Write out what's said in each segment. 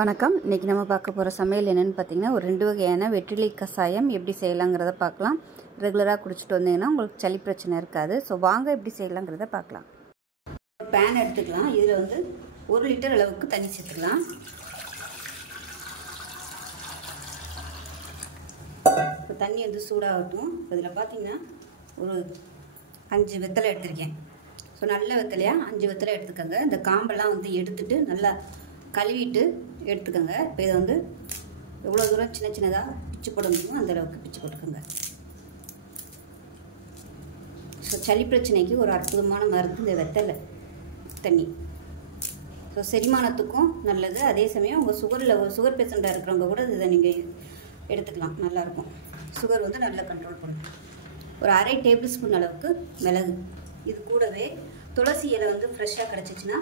வணக்கம். இன்றைக்கி நம்ம பார்க்க போகிற சமையல் என்னென்னு பார்த்தீங்கன்னா, ஒரு 2 வகையான வெற்றிலை கஷாயம் எப்படி செய்யலாங்கிறத பார்க்கலாம். ரெகுலராக குடிச்சிட்டு வந்தீங்கன்னா உங்களுக்கு சளி பிரச்சனை இருக்காது. ஸோ வாங்க எப்படி செய்யலாங்கிறத பார்க்கலாம். ஒரு பேன் எடுத்துக்கலாம். இதில் வந்து 1 லிட்டர் அளவுக்கு தண்ணி சேர்த்துக்கலாம். இப்போ தண்ணி வந்து சூடாகட்டும். இதில் பார்த்தீங்கன்னா ஒரு 5 வெத்தலை எடுத்திருக்கேன். ஸோ நல்ல வெத்தலையாக 5 வெத்தலை எடுத்துக்கோங்க. இந்த காம்பெல்லாம் வந்து எடுத்துட்டு நல்லா கழுவிட்டு எடுத்துக்கோங்க. இப்போ இதை வந்து எவ்வளோ தூரம் சின்ன சின்னதாக பிச்சு போட முடியுமோ அந்த அளவுக்கு பிச்சு போட்டுக்கோங்க. ஸோ சளி பிரச்சனைக்கு ஒரு அற்புதமான மருந்து இந்த வெத்தலை தண்ணி. ஸோ செரிமானத்துக்கும் நல்லது. அதே சமயம் உங்கள் சுகர் பேஷண்ட்டாக இருக்கிறவங்க கூட இதை நீங்கள் எடுத்துக்கலாம், நல்லாயிருக்கும். சுகர் வந்து நல்லா கண்ட்ரோல் பண்ணும். ஒரு 1/2 டேபிள் ஸ்பூன் அளவுக்கு மிளகு. இது கூடவே துளசி இலை வந்து ஃப்ரெஷ்ஷாக கிடச்சிச்சின்னா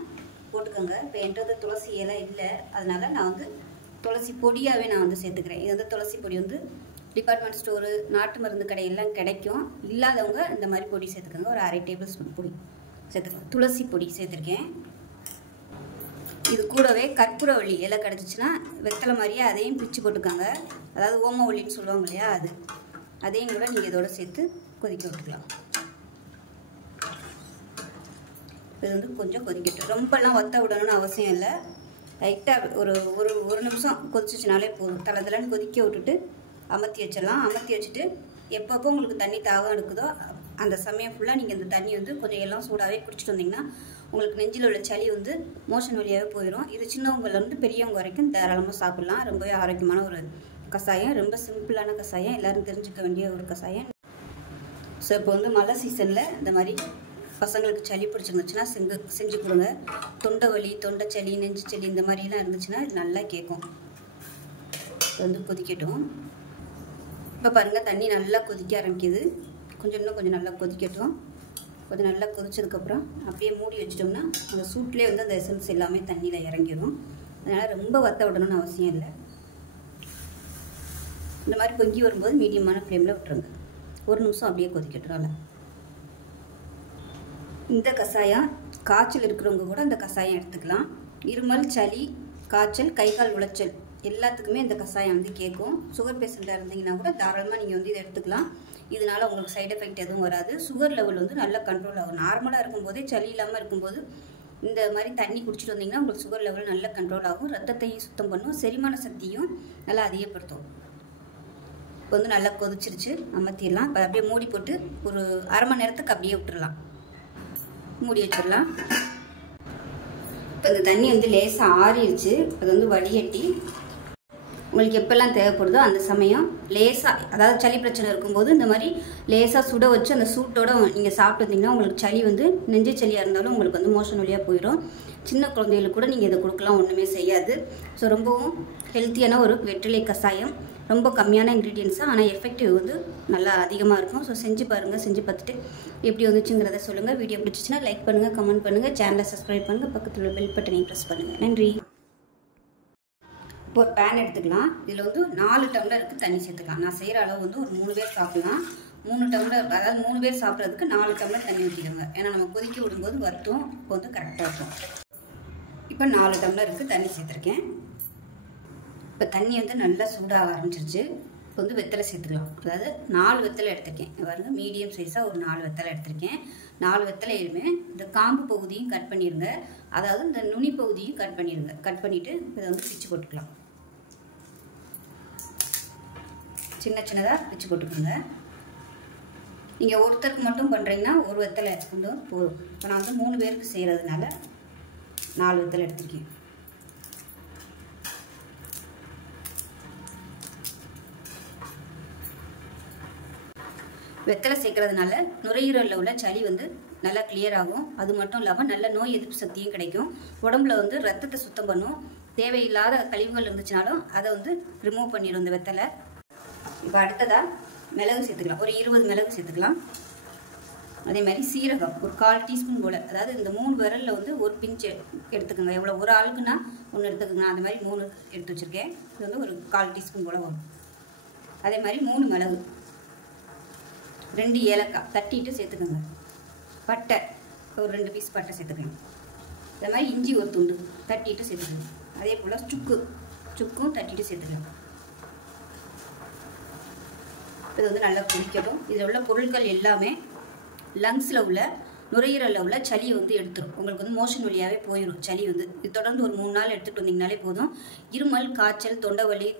போட்டுக்கோங்க. இப்போ என்கிட்ட வந்து துளசி இலை இல்லை, அதனால் நான் வந்து துளசி பொடியாகவே நான் வந்து சேர்த்துக்கிறேன். இது வந்து துளசி பொடி வந்து டிபார்ட்மெண்ட் ஸ்டோரு, நாட்டு மருந்து கடையெல்லாம் கிடைக்கும். இல்லாதவங்க இந்த மாதிரி பொடி சேர்த்துக்கோங்க. ஒரு 1/2 டேபிள் ஸ்பூன் பொடி சேர்த்துக்கோங்க. துளசி பொடி சேர்த்துருக்கேன். இது கூடவே கற்பூரவள்ளி இலை கிடச்சிச்சின்னா வெத்தலை மாதிரியே அதையும் பிச்சு போட்டுக்கோங்க. அதாவது ஓமவள்ளின்னு சொல்லுவாங்க இல்லையா, அதையும் கூட நீங்கள் இதோட சேர்த்து கொதிக்க விட்டுக்கலாம். இது வந்து கொஞ்சம் கொதிக்கட்டும். ரொம்பலாம் ஒத்த விடணும்னு அவசியம் இல்லை. லைட்டாக ஒரு நிமிஷம் கொதிச்சிச்சினாலே போதும். தளதளன்னு கொதிக்க விட்டுட்டு அமர்த்தி வச்சிடலாம். அமர்த்தி வச்சுட்டு எப்பப்போ உங்களுக்கு தண்ணி தாகம் எடுக்குதோ அந்த சமயம் ஃபுல்லாக நீங்கள் இந்த தண்ணி வந்து கொஞ்சம் எல்லாம் சூடாகவே குடிச்சிட்டு வந்தீங்கன்னா உங்களுக்கு நெஞ்சில் உள்ள சளி வந்து மோஷன் வழியாகவே போயிடும். இது சின்னவங்கலேருந்து பெரியவங்க வரைக்கும் தாராளமாக சாப்பிட்லாம். ரொம்பவே ஆரோக்கியமான ஒரு கஷாயம், ரொம்ப சிம்பிளான கஷாயம், எல்லோரும் தெரிஞ்சுக்க வேண்டிய ஒரு கஷாயம். ஸோ இப்போ வந்து மழை சீசனில் இந்த மாதிரி பசங்களுக்கு சளி பிடிச்சிருந்துச்சுன்னா செஞ்சு கொடுங்க. தொண்டை வலி, தொண்டை சளி, நெஞ்சு சளி இந்த மாதிரிலாம் இருந்துச்சுன்னா இது நல்லா கேட்கும். இது வந்து கொதிக்கட்டும். இப்போ பாருங்கள் தண்ணி நல்லா கொதிக்க ஆரம்பிக்குது. இன்னும் கொஞ்சம் நல்லா கொதிக்கட்டும். கொஞ்சம் நல்லா கொதிச்சதுக்கப்புறம் அப்படியே மூடி வச்சிட்டோம்னா அந்த சூட்லேயே வந்து அந்த எசன்ஸ் எல்லாமே தண்ணியில் இறங்கிடும். அதனால் ரொம்ப வத்த விடணும்னு அவசியம் இல்லை. இந்த மாதிரி பொங்கி வரும்போது மீடியமான ஃப்ளேமில் விட்டுருங்க. 1 நிமிஷம் அப்படியே கொதிக்கட்டும் நல்லா. இந்த கஷாயம் காய்ச்சல் இருக்கிறவங்க கூட இந்த கஷாயம் எடுத்துக்கலாம். இருமல், சளி, காய்ச்சல், கை கால் உளைச்சல் எல்லாத்துக்குமே இந்த கஷாயம் வந்து கேட்கும். சுகர் பேஷண்ட்டாக இருந்தீங்கன்னா கூட தாராளமாக நீங்கள் வந்து இதை எடுத்துக்கலாம். இதனால் உங்களுக்கு சைடு எஃபெக்ட் எதுவும் வராது. சுகர் லெவல் வந்து நல்லா கண்ட்ரோல் ஆகும். நார்மலாக இருக்கும்போதே சளி இல்லாமல் இருக்கும்போது இந்த மாதிரி தண்ணி குடிச்சிட்டு வந்தீங்கன்னா உங்களுக்கு சுகர் லெவல் நல்லா கண்ட்ரோல் ஆகும். ரத்தத்தையும் சுத்தம் பண்ணும், செரிமான சக்தியும் நல்லா அதிகப்படுத்தும். இப்போ வந்து நல்லா கொதிச்சிருச்சு, அமர்த்திடலாம். இப்போ அப்படியே மூடி போட்டு ஒரு 1/2 மணி நேரத்துக்கு அப்படியே விட்டுடலாம். மூடி வச்சிடலாம். இப்போ இந்த தண்ணி வந்து லேசாக ஆறிடுச்சு. அது வந்து வடிகட்டி உங்களுக்கு எப்போல்லாம் தேவைப்படுதோ அந்த சமயம் லேசாக, அதாவது சளி பிரச்சனை இருக்கும்போது இந்த மாதிரி லேசாக சுட வச்சு அந்த சூட்டோடு நீங்கள் சாப்பிட்டு வந்தீங்கன்னா உங்களுக்கு சளி வந்து நெஞ்சு சளியாக இருந்தாலும் உங்களுக்கு வந்து மோஷன் வழியாக போயிடும். சின்ன குழந்தைகளுக்கு கூட நீங்கள் இதை கொடுக்கலாம், ஒன்றுமே செய்யாது. ஸோ ரொம்பவும் ஹெல்த்தியான ஒரு வெற்றிலை கஷாயம். ரொம்ப கம்மியான இன்க்ரீடியன்ஸாக, ஆனால் எஃபெக்டிவ் வந்து நல்லா அதிகமாக இருக்கும். ஸோ செஞ்சு பாருங்கள். செஞ்சு பார்த்துட்டு எப்படி வந்துச்சுங்கிறத சொல்லுங்கள். வீடியோ பிடிச்சிச்சின்னா லைக் பண்ணுங்கள், கமெண்ட் பண்ணுங்கள், சேனலை சப்ஸ்கிரைப் பண்ணுங்கள், பக்கத்தில் உள்ள பெல் பட்டனையும் ப்ரெஸ் பண்ணுங்கள். நன்றி. இப்போ ஒரு பேன் எடுத்துக்கலாம். இதில் வந்து 4 டம்ளருக்கு தண்ணி சேர்த்துக்கலாம். நான் செய்கிற அளவு வந்து ஒரு 3 பேர் சாப்பிட்லாம். 3 டம்ளர், அதாவது 3 பேர் சாப்பிட்றதுக்கு 4 டம்ளர் தண்ணி ஊற்றிக்கோங்க. ஏன்னா நம்ம கொதிக்க விடும்போது வருத்தம் இப்போ வந்து கரெக்டாக இருக்கும். இப்போ 4 டம்ளருக்கு தண்ணி சேர்த்துருக்கேன். இப்போ தண்ணி வந்து நல்லா சூடாக ஆரம்பிச்சிருச்சு. இப்போ வந்து வெத்தலை சேர்த்துக்கலாம். அதாவது 4 வெத்தலை எடுத்திருக்கேன். பாருங்க, மீடியம் சைஸாக ஒரு 4 வெத்தலை எடுத்திருக்கேன். 4 வெத்தலையுமே இந்த காம்பு பகுதியும் கட் பண்ணிடுங்க. அதாவது இந்த நுனி பகுதியும் கட் பண்ணிடுங்க. கட் பண்ணிவிட்டு இதை வந்து பிச்சு போட்டுக்கலாம். சின்ன சின்னதாக பிச்சு போட்டுக்கோங்க. நீங்கள் ஒருத்தருக்கு மட்டும் பண்ணுறீங்கன்னா ஒரு வெத்தலை வந்து போதும். இப்போ நான் வந்து 3 பேருக்கு செய்கிறதுனால 4 வெத்தலை எடுத்திருக்கேன். வெத்தலை சேர்க்கறதுனால நுரையீரலில் உள்ள சளி வந்து நல்லா கிளியர் ஆகும். அது மட்டும் இல்லாமல் நல்ல நோய் எதிர்ப்பு சக்தியும் கிடைக்கும். உடம்புல வந்து ரத்தத்தை சுத்தம் பண்ணும். தேவையில்லாத கழிவுகள் இருந்துச்சுனாலும் அதை வந்து ரிமூவ் பண்ணிடும் இந்த வெத்தலை. இப்போ அடுத்ததாக மிளகு சேர்த்துக்கலாம். ஒரு 20 மிளகு சேர்த்துக்கலாம். அதே மாதிரி சீரகம் ஒரு 1/4 டீஸ்பூன் போல், அதாவது இந்த 3 விரலில் வந்து ஒரு பிஞ்சு எடுத்துக்கோங்க. எவ்வளோ ஒரு ஆளுக்குன்னா 1 எடுத்துக்கோங்க. அந்த மாதிரி 3 எடுத்து வச்சுருக்கேன். இது வந்து ஒரு 1/4 டீஸ்பூன் போல் வரும். அதே மாதிரி 3 மிளகு, 2 ஏலக்காய் தட்டிட்டு சேர்த்துக்கோங்க. பட்டை ஒரு 2 பீஸ் பட்டை சேர்த்துக்கணும். அதே மாதிரி இஞ்சி ஒரு துண்டு தட்டிட்டு சேர்த்துக்கணும். அதே போல் சுக்கு சுக்கும் தட்டிட்டு சேர்த்துக்கலாம். இது வந்து நல்லா குடிக்கட்டும். இதில் உள்ள பொருட்கள் எல்லாமே லங்ஸில் உள்ள நுரையீரலில் உள்ள சளியை வந்து எடுத்துரும். உங்களுக்கு வந்து மோஷன் வழியாகவே போயிடும் சளி வந்து. இது தொடர்ந்து ஒரு 3 நாள் எடுத்துகிட்டு வந்தீங்கனாலே போதும். இருமல், காய்ச்சல், தொண்டை வலி,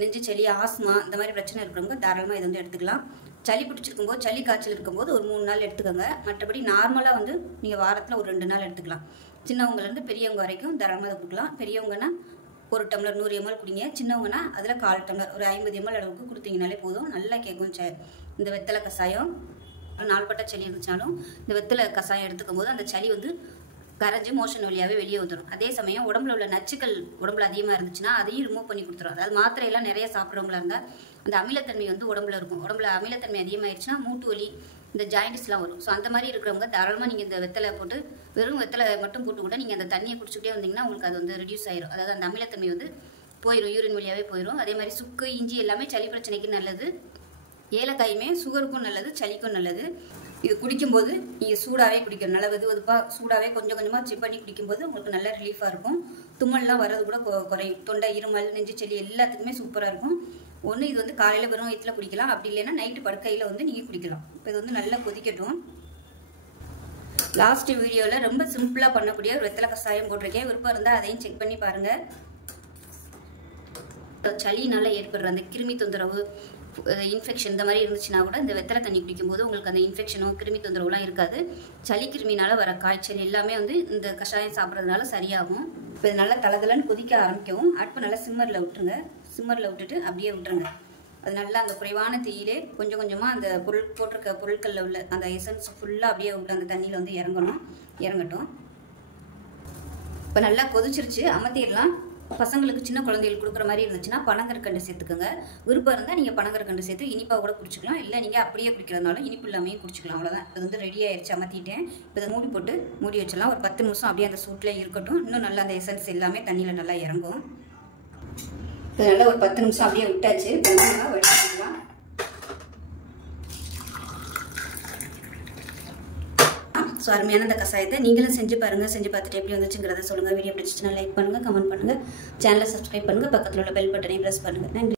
நெஞ்சு சளி, ஆஸ்மா இந்த மாதிரி பிரச்சனை இருக்கிறவங்க தாராளமாக இதை வந்து எடுத்துக்கலாம். சளி பிடிச்சிருக்கும் போது, சளி காய்ச்சல் இருக்கும்போது ஒரு 3 நாள் எடுத்துக்கோங்க. மற்றபடி நார்மலாக வந்து நீங்கள் வாரத்தில் ஒரு 2 நாள் எடுத்துக்கலாம். சின்னவங்கலேருந்து பெரியவங்க வரைக்கும் தாராளமாக அதை கொடுக்கலாம். பெரியவங்கன்னா 1 டம்ளர் 100 ml குடிங்க. சின்னவங்கன்னா அதில் 1/4 டம்ளர் ஒரு 50 ml அளவுக்கு கொடுத்தீங்கனாலே போதும். நல்லா கேட்கும் இந்த வெத்தலை கஷாயம். நாள்பட்ட சளி இருந்துச்சாலும் இந்த வெத்தலை கஷாயம் எடுத்துக்கும் போது அந்த சளி வந்து கரைஞ்சி மோஷன் வழியாகவே வெளியே வந்துடும். அதே சமயம் உடம்புல உள்ள நச்சுக்கள் உடம்புல அதிகமாக இருந்துச்சுன்னா அதையும் ரிமூவ் பண்ணி கொடுத்துரும். அதாவது மாத்திரையெல்லாம் நிறைய சாப்பிட்றவங்களா இருந்தால் அந்த அமிலத்தன்மை வந்து உடம்புல இருக்கும். உடம்புல அமிலத்தன்மை அதிகமாகிடுச்சுன்னா மூட்டு வலி, இந்த ஜாயின்ட்ஸ்லாம் வரும். ஸோ அந்த மாதிரி இருக்கிறவங்க தாராளமாக நீங்கள் இந்த வெத்தலை போட்டு வெறும் வெத்தலை மட்டும் போட்டு கூட நீங்கள் அந்த தண்ணியை குடிச்சுக்கிட்டே வந்தீங்கன்னா உங்களுக்கு அது வந்து ரெடியூஸ் ஆயிரும். அதாவது அந்த அமிலத்தன்மை வந்து போயிடும், யூரின் வழியாகவே போயிடும். அதே மாதிரி சுக்கு, இஞ்சி எல்லாமே சளி பிரச்சனைக்கு நல்லது. ஏலக்காயுமே சுகருக்கும் நல்லது, சளிக்கும் நல்லது. இது குடிக்கும்போது நீங்கள் சூடாகவே குடிக்கணும். நல்லா வெதுவெதுப்பாக சூடாகவே கொஞ்சம் கொஞ்சமாக செக் பண்ணி குடிக்கும்போது உங்களுக்கு நல்ல ரிலீஃபாக இருக்கும். தும்மல்லாம் வர்றது கூட குறையும். தொண்டை, இருமல், நெஞ்சு சளி எல்லாத்துக்குமே சூப்பராக இருக்கும். ஒன்று இது வந்து காலையில் வெறும் வயிற்றில் குடிக்கலாம். அப்படி இல்லைன்னா நைட்டு படுக்கையில் வந்து நீங்கள் குடிக்கலாம். இப்போ இது வந்து நல்லா கொதிக்கட்டும். லாஸ்ட் வீடியோவில் ரொம்ப சிம்பிளாக பண்ணக்கூடிய ஒரு வெத்தலை கஷாயம் போட்டிருக்கேன். விருப்பம் இருந்தால் அதையும் செக் பண்ணி பாருங்கள். சளினால ஏற்படுற அந்த கிருமி தொந்தரவு, இன்ஃபெக்ஷன் இந்த மாதிரி இருந்துச்சுன்னா கூட இந்த வெத்தலை தண்ணி குடிக்கும்போது உங்களுக்கு அந்த இன்ஃபெக்ஷனோ கிருமி தொந்தரவுலாம் இருக்காது. சளி கிருமினால வர காய்ச்சல் எல்லாமே வந்து இந்த கஷாயம் சாப்பிட்றதுனால சரியாகும். இப்போ இது நல்லா தளதளன்னு கொதிக்க ஆரம்பிக்கவும் அடுப்பு நல்லா சிம்மரில் விட்டுருங்க. சிம்மரில் விட்டுட்டு அப்படியே விட்டுருங்க. அது நல்லா அந்த குறைவான தீயிலே கொஞ்சம் கொஞ்சமாக அந்த போட்டிருக்க பொருட்களில் உள்ள அந்த எசன்ஸ் ஃபுல்லாக அப்படியே விட்டு அந்த தண்ணியில் வந்து இறங்கட்டும். இப்போ நல்லா கொதிச்சிருச்சு, அமர்த்திடலாம். பசங்களுக்கு சின்ன குழந்தைகளுக்கு கொடுக்குற மாதிரி இருந்துச்சுன்னா பனங்கற்கண்டு சேர்த்துக்கோங்க. விருப்பம் இருந்தால் நீங்கள் பனங்கற்கண்டு சேர்த்து இனிப்பாக கூட குடிச்சிக்கலாம். இல்லை நீங்கள் அப்படியே குடிக்கிறதுனால இனிப்பு இல்லாமையும் குடிச்சிக்கலாம். அவ்வளோதான். அது வந்து ரெடி ஆயிடுச்சு, அமர்த்திட்டேன். இப்போ இதை மூடி போட்டு மூடி வச்சிடலாம். ஒரு 10 நிமிஷம் அப்படியே அந்த சூட்டில் இருக்கட்டும். இன்னும் நல்லா அந்த எசன்ஸ் எல்லாமே தண்ணியில் நல்லா இறங்கும். இது நல்லா ஒரு 10 நிமிஷம் அப்படியே விட்டாச்சு. வடிச்சிக்கலாம். ஸோ அருமையான இந்த கஷாயத்தை நீங்களும் செஞ்சு பாருங்கள். செஞ்சு பார்த்துட்டு எப்படி வந்துச்சுங்கிறத சொல்லுங்கள். வீடியோ பிடிச்சிச்சுன்னா லைக் பண்ணுங்கள், கமெண்ட் பண்ணுங்கள், சேனலை சப்ஸ்கிரைப் பண்ணுங்கள், பக்கத்தில் உள்ள பெல் பட்டனையும் ப்ரெஸ் பண்ணுங்கள். நன்றி.